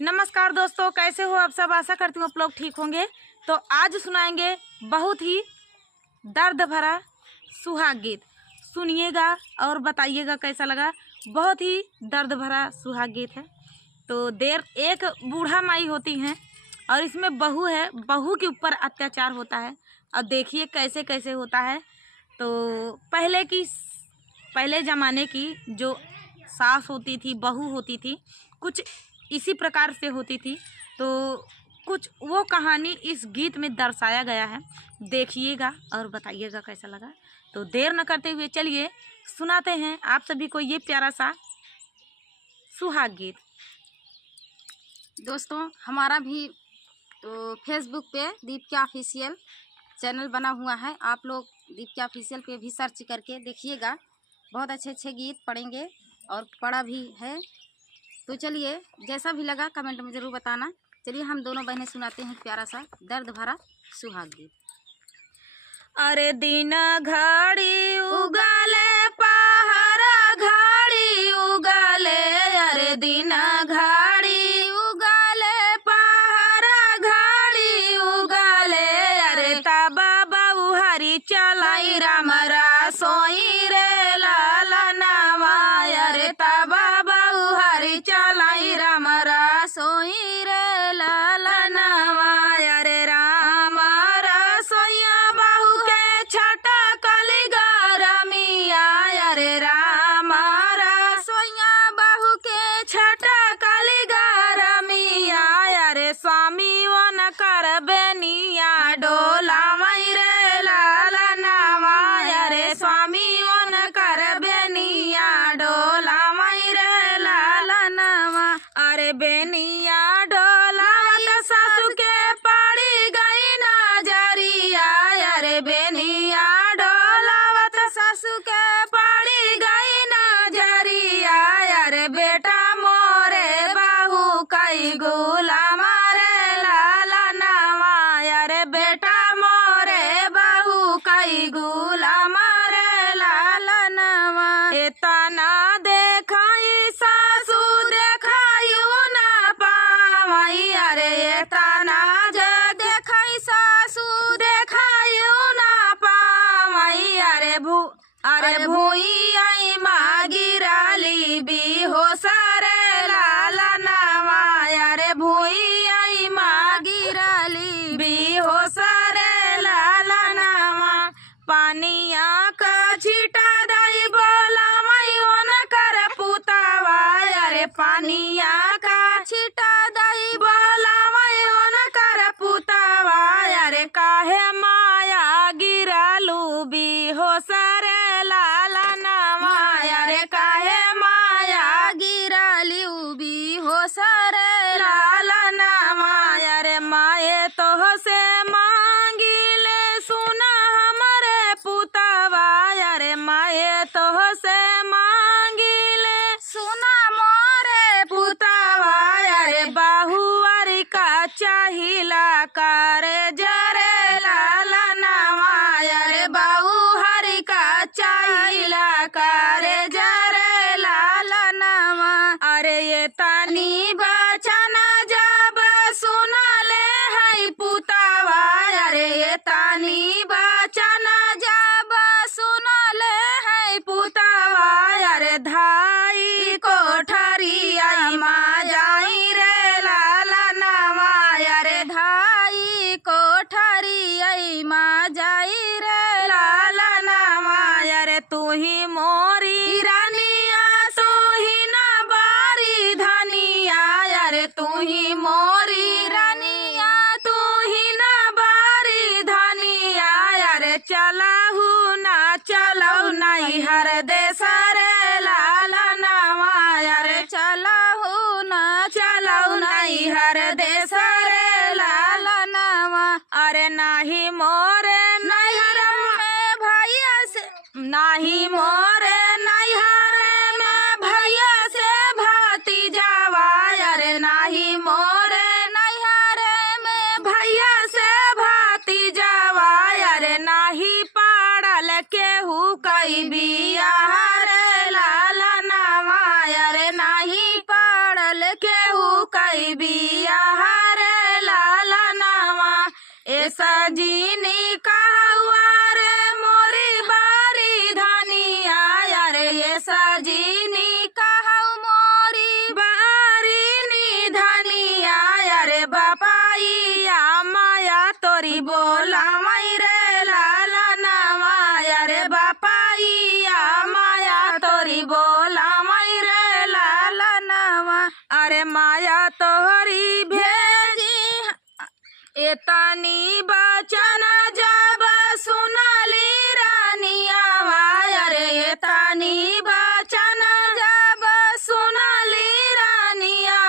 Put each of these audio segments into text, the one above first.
नमस्कार दोस्तों, कैसे हो आप सब। आशा करती हूँ आप लोग ठीक होंगे। तो आज सुनाएंगे बहुत ही दर्द भरा सुहाग गीत। सुनिएगा और बताइएगा कैसा लगा। बहुत ही दर्द भरा सुहाग गीत है। तो एक बूढ़ा माई होती हैं और इसमें बहू है। बहू के ऊपर अत्याचार होता है और देखिए कैसे कैसे होता है। तो पहले ज़माने की जो सास होती थी, बहू होती थी, कुछ इसी प्रकार से होती थी। तो कुछ वो कहानी इस गीत में दर्शाया गया है। देखिएगा और बताइएगा कैसा लगा। तो देर न करते हुए चलिए सुनाते हैं आप सभी को ये प्यारा सा सुहाग गीत। दोस्तों, हमारा भी तो फेसबुक पे दीपिका ऑफिशियल चैनल बना हुआ है। आप लोग दीपिका ऑफिशियल पे भी सर्च करके देखिएगा। बहुत अच्छे अच्छे गीत पढ़ेंगे और पढ़ा भी है। तो चलिए, जैसा भी लगा कमेंट में ज़रूर बताना। चलिए हम दोनों बहनें सुनाते हैं प्यारा सा दर्द भरा सुहाग गीत। अरे दिन घड़ी उगले पहाड़ा घड़ी उगले, अरे दिन घड़ी उगले पहाड़ा घड़ी उगले, अरे तबा बाबू हरी चलाई राम सोई रे लालनवा, अरे तबा बाबू हरी चलाई राम सोई रे लालनवा, अरे राम रसोइया बाहू के छटा कली गरमिया, अरे राम रसोइया बाहू के छटा कली गरमिया, अरे स्वामी वन कर बेनिया डोला मई रे लालनवा, अरे स्वामी वन कर बेनिया डोला मई रे लालनवा, अरे बेनिया डोला सासू के पड़ी गई नजरिया, अरे बेनिया डोलावत सासू के पड़ी गई नजरिया, अरे बेटा मोरे बाहू कई गुलाम रे लालनवा, अरे बेटा मोरे बाहू कई गुलाम रे लालनवा, एतना देखाई सासू देखायू ना पावई, अरे एतना देखाई सासू देखायू ना पावई, अरे भूई आई माँ गिराली भी हो सारे लालनवा, अरे भूई आई माँ गिराली भी हो सारे लालनवा, पानिया का छीटा दाई बोला मयो न कर पुतावा, अरे पानिया का छीटा दाई बोला मयो न कर पुतावा, अरे काहे माया गिरालू भी हो सरे लालनवा, अरे काहे माया गिरालू भी हो सरे लालनवा, अरे माए तो से मांगिले सुना हमरे पुतावा, अरे माए तो से मांगिले सुना मोरे पुतावा, अरे बाहुआरी का चाहिला करे जरे लालनवा, अरे बाहुआरी का चाहिला करे जरे लालनवा, अरे ये तानी बचना जब सुना ले है पुतावा, अरे ये तानी बचना जब सुना ले है पुतावा, अरे धाई कोठरी आई माँ जाई रे लालनवा, अरे धाई कोठरी आई माँ जाई रे लालनवा, अरे तू ही मोरी रानिया तू ही ना बारी धनिया, अरे तू ही मोरी रानिया तू ही ना बारी धनिया, अरे चलाहू ना चलऊ नहीं हर देश रे लालनवा, अरे चलाहू ना चलऊ नहीं हर देश रे लालनवा, अरे नाही मोरे नैहर में भैया से नाही मोरे नैहर में भैया से भाती जावा, अरे नाही मोरे नैहर में भैया से भाती जावा, अरे नाही पाड़ल केहू कई बियाह रे लालनवा, अरे नाही पाड़ल केहू कई बिया रे लाला नावा ए सजीनी कहवा रे मोरी बारी धनिया अरे ये सजीनी कहू मोरी बारी धनिया अरे बापाइया माया तोरी बोला मई रे लाला नावा अरे बापाइया माया तोरी बोला मई रे लाला नावा अरे माया तोहरी भेजी एतनी बचन जब सुनली रानिया अरे एतनी बचन जब सुनली रानिया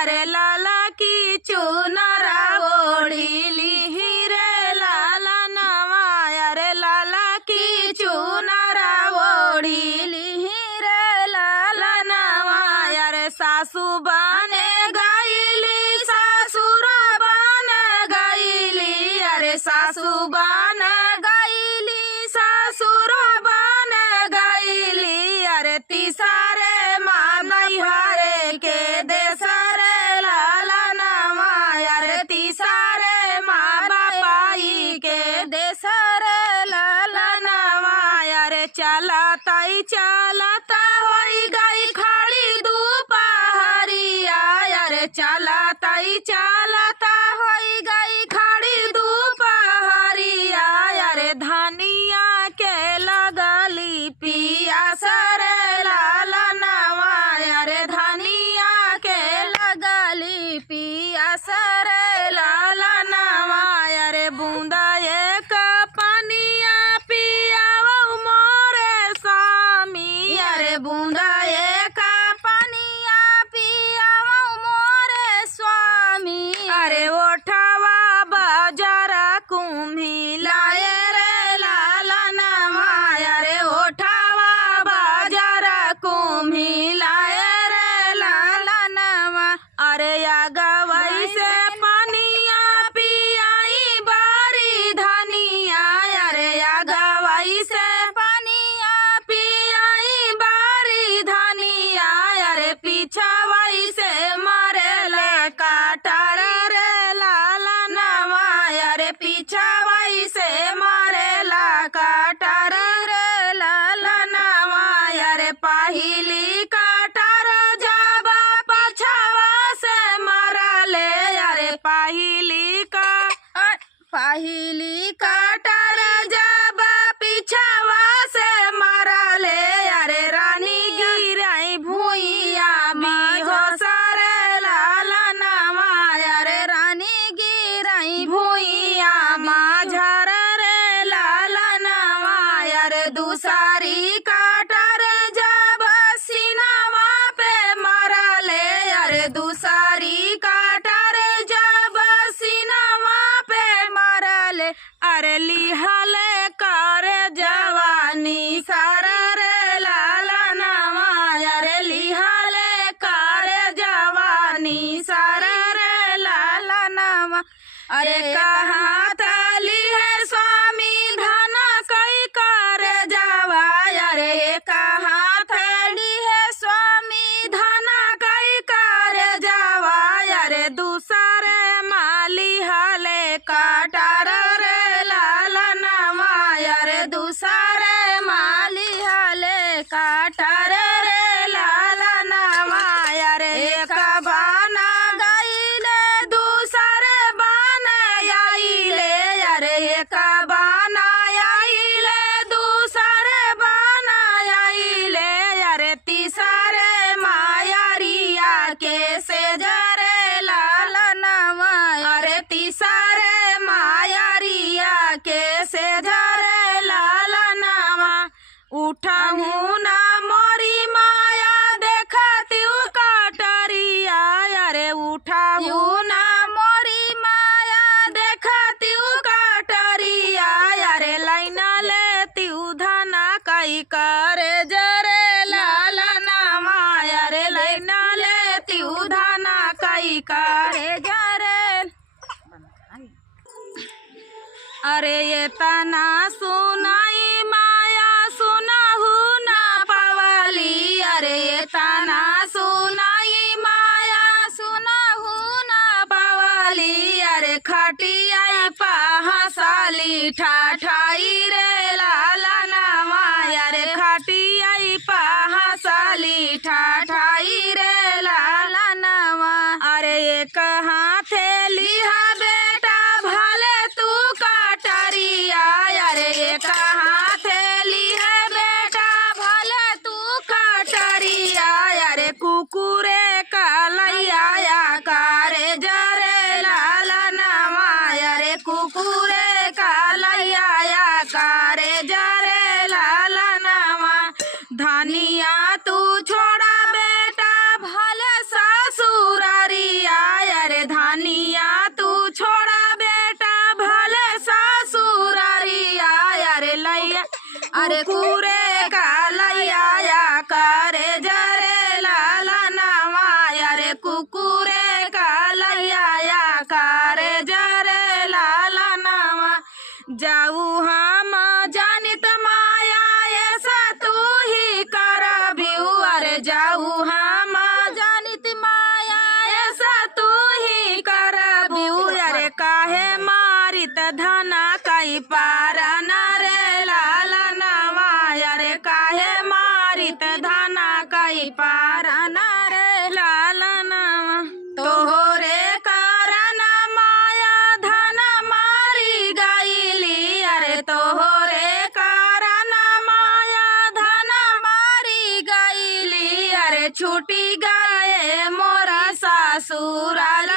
अरे लाला की चुनरा ओढ़िली रे लाला नवा अरे लाला की चुनरा ओढ़िली रे लाला नवा अरे सासू बने गईली ससुर बन गईली अरे सासू बन गईली ससुर बन गईली अरे तीसरे माँ नैहरे के देसरे लाला नवा अरे तीसरे माँ बापाई के देसरे लाला नवा अरे चलतई चलता होई गई खड़ी दोपहरिया अरे चलतई चलता होई गई खड़ी दोपहरिया अरे धनिया के लगली पिया सरे लाला नवा अरे धनिया के लगली पिया सरे लाला नवा अरे बूंदा एक पनिया पियावो मोरे स्वामी अरे बूंदा एक पनिया पियावो मोरे स्वामी अरे ओठवा बाजारा कुम्ही लाए रे लाला नवा अरे ओठवा बाजारा कुम्ही लाए रे लाला नवा अरे गवई से पनिया पियाई बारी धनिया अरे गवई से पनिया पियाई बारी धनिया अरे पीछावई से मरे काटर रे लाला नवा अरे पीछावई से मरेला काटर रे लाला नवा अरे पहिली काटर जाबा पछवा से मरले अरे पहिली काटर जाबा पिछवा से मरले अरे रानी गिराई भूइया हो सरे लाला नवा अरे रानी गिराई भूइया माझर रे लाला नवा अरे दूसरी काटर जब सीनावा पे मरले अरे दूसरी काटर जब सीनावा पे मरले अरे लिहले कर जवानी सर रे लाला नवा अरे लिहले कर जवानी सर रे लाला नवा अरे कहाँ थली है स्वामी धन कई कर जावा अरे कहाँ थली है स्वामी धन कई कर जावा अरे दूसरे माली हले काटर रे लाला नवा अरे दूसरे माली हले काटर रे लाला नवा अरे एक बाना गईले दूसरे बान आईले अरे एक बाना आईले दूसरे बाना आईले अरे तीसरे मायारिया के से जरे लाला नवा अरे तीसरे मायारिया के से जरे लाला नवा उठाऊं ना मोरी माया देखती काटरिया अरे उठाऊं ना मोरी माया देखती काटरिया अरे लाइना लेती धना कई करे जरे लाला नवा अरे लाइना लेती धना कई करे जरे अरे ये तना सुनाई माया सुनहु ना पवली अरे ये तना सुनाई माया सुन खटिया पहासाली ठाठाई रे लाला नामा अरे खटिया पहासाली ठाठाई रे लाला नामा अरे एक हाथे लिहा बेटा भले तू कटरिया अरे एक हाथे लिहा बेटा भले तू कटरिया अरे कुकुरे कलैया कारे जरे लाला नामा अरे कुकुरे कलैया कारे जरे लाला नामा धनिया तू छोड़ा बेटा भले ससुरारिया अरे धनिया तू छोड़ा बेटा भले ससुरारिया अरे लैया अरे कुकुरे कलैया करे जरे लाला नामा अरे कुकुरे कलैया करे जरे लाला नामा जाऊ हम जानित माया ऐसा तू ही करबियू अरे जाऊ हम जानित माया ऐसा तू ही करबियू अरे काहे मारित धना कई पारा न रे लाला नामा अरे काहे मारित धना कई पारा न रे लाला नामा तोहरे कारण माया धन मारी गईली अरे तोहरे कारण माया धन मारी गईली अरे छूटी गए मोरा ससुराल